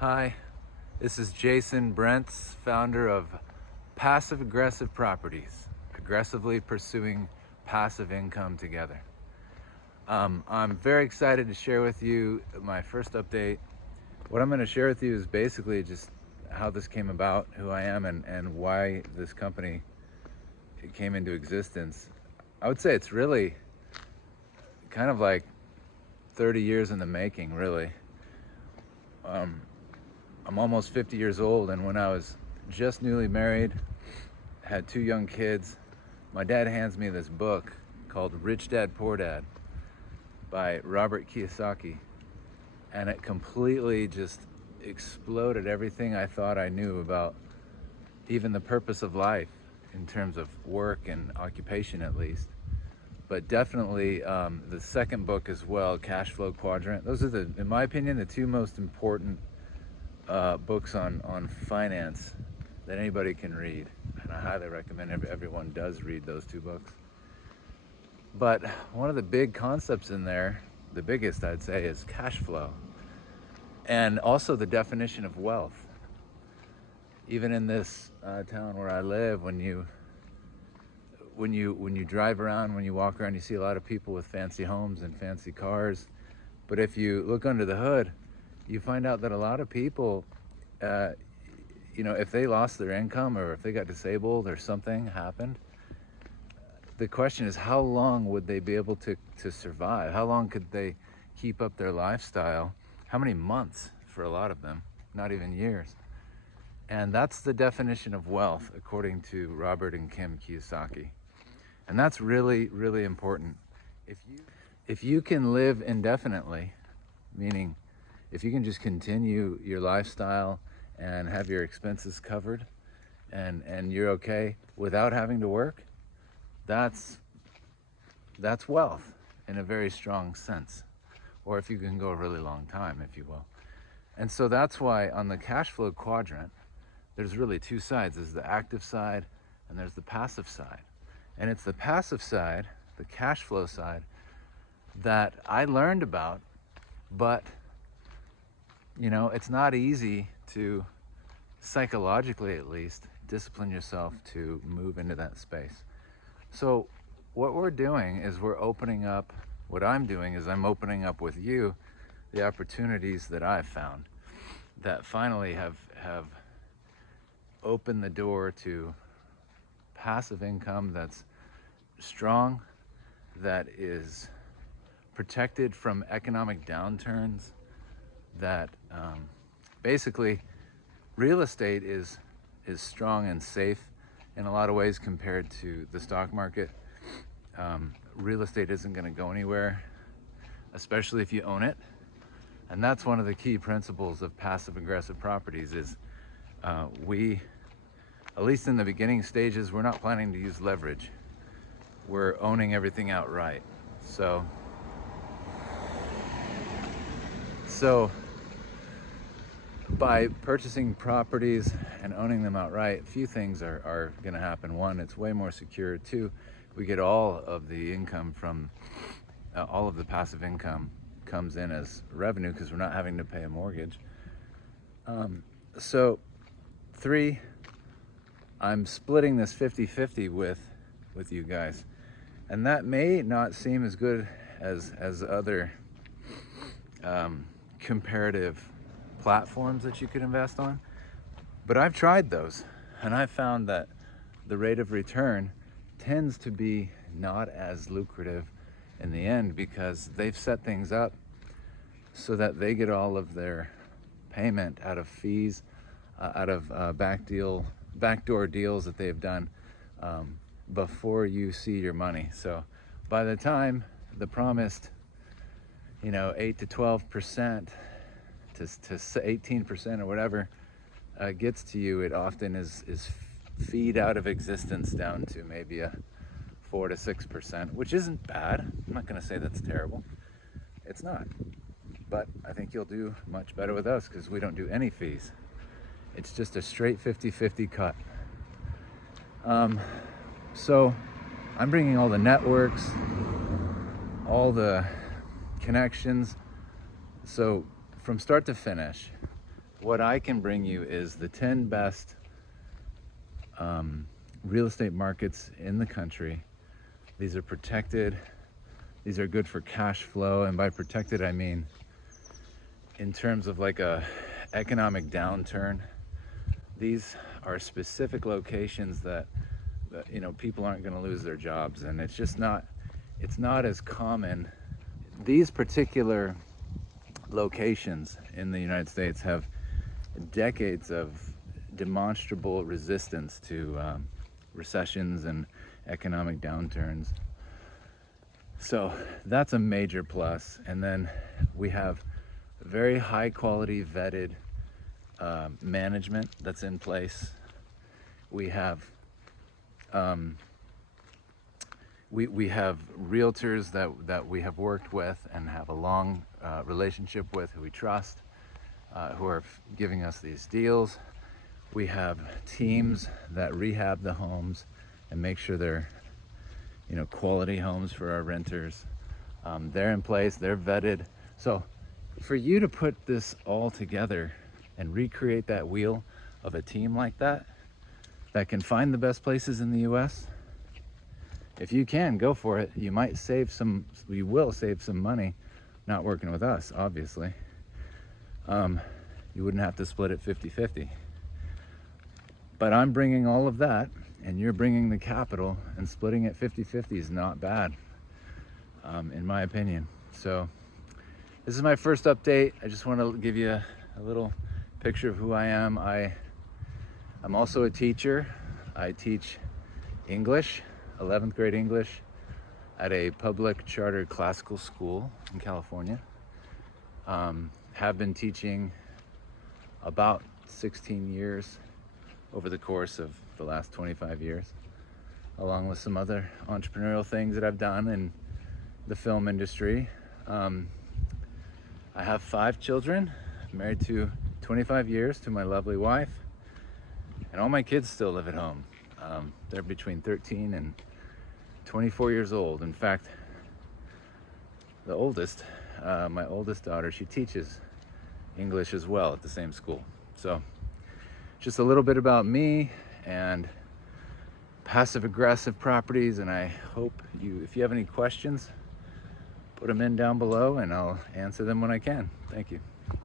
Hi, this is Jason Brentz, founder of Passive Aggressive Properties, aggressively pursuing passive income together. I'm very excited to share with you my first update. What I'm going to share with you is basically just how this came about, who I am, and why this company came into existence. I would say it's really kind of like 30 years in the making, really. I'm almost 50 years old, and when I was just newly married, had 2 young kids, my dad hands me this book called Rich Dad Poor Dad by Robert Kiyosaki, and it completely just exploded everything I thought I knew about even the purpose of life in terms of work and occupation, at least. But definitely the second book as well, Cash Flow Quadrant. Those are, in my opinion, the 2 most important books on finance that anybody can read, and I highly recommend everyone does read those 2 books. But one of the big concepts in there, the biggest I'd say, is cash flow, and also the definition of wealth. Even in this town where I live, when you drive around, when you walk around, you see a lot of people with fancy homes and fancy cars, but if you look under the hood, you find out that a lot of people, if they lost their income or if they got disabled or something happened, the question is, how long would they be able to survive? How long could they keep up their lifestyle? How many months for a lot of them? Not even years. And that's the definition of wealth, according to Robert and Kim Kiyosaki. And that's really, really important. If you can live indefinitely, meaning if you can just continue your lifestyle and have your expenses covered and you're okay without having to work, that's wealth in a very strong sense. Or if you can go a really long time, if you will. And so that's why on the cash flow quadrant, there's really 2 sides. There's the active side and there's the passive side. And it's the passive side, the cash flow side, that I learned about, but it's not easy to, psychologically at least, discipline yourself to move into that space. So what we're doing is what I'm doing is I'm opening up with you the opportunities that I've found that finally have opened the door to passive income that's strong, that is protected from economic downturns, that basically real estate is strong and safe in a lot of ways compared to the stock market. Real estate isn't going to go anywhere, especially if you own it. And that's one of the key principles of passive aggressive properties is we, at least in the beginning stages, we're not planning to use leverage. We're owning everything outright. So by purchasing properties and owning them outright, a few things are going to happen. 1, it's way more secure. 2, we get all of the income from, all of the passive income comes in as revenue because we're not having to pay a mortgage. So 3, I'm splitting this 50-50 with you guys. And that may not seem as good as other comparative platforms that you could invest on, but I've tried those and I've found that the rate of return tends to be not as lucrative in the end because they've set things up so that they get all of their payment out of fees, out of backdoor deals that they've done before you see your money. So by the time the promised 8 to 12% to 18% or whatever gets to you, it often is feed out of existence down to maybe a 4 to 6%, which isn't bad. I'm not going to say that's terrible. It's not. But I think you'll do much better with us because we don't do any fees. It's just a straight 50-50 cut. So I'm bringing all the networks, all the connections. So from start to finish, what I can bring you is the 10 best real estate markets in the country. These are protected. These are good for cash flow, and by protected I mean in terms of like a economic downturn. These are specific locations that you know, people aren't going to lose their jobs, and it's not as common. These particular locations in the United States have decades of demonstrable resistance to recessions and economic downturns. So that's a major plus. And then we have very high quality vetted management that's in place. We have we have realtors that we have worked with and have a long relationship with, who we trust, who are giving us these deals. We have teams that rehab the homes and make sure they're, you know, quality homes for our renters. They're in place, they're vetted. So for you to put this all together and recreate that wheel of a team like that can find the best places in the US, if you can, go for it. You will save some money not working with us, obviously. You wouldn't have to split it 50-50. But I'm bringing all of that, and you're bringing the capital, and splitting it 50-50 is not bad, in my opinion. So this is my first update. I just want to give you a little picture of who I am. I'm also a teacher. I teach English, 11th grade English, at a public charter classical school in California. Have been teaching about 16 years over the course of the last 25 years, along with some other entrepreneurial things that I've done in the film industry. I have 5 children, married to 25 years to my lovely wife, and all my kids still live at home. They're between 13 and 24 years old. In fact, the oldest, my oldest daughter, she teaches English as well at the same school. So just a little bit about me and passive aggressive properties, and I hope if you have any questions, put them in down below and I'll answer them when I can. Thank you.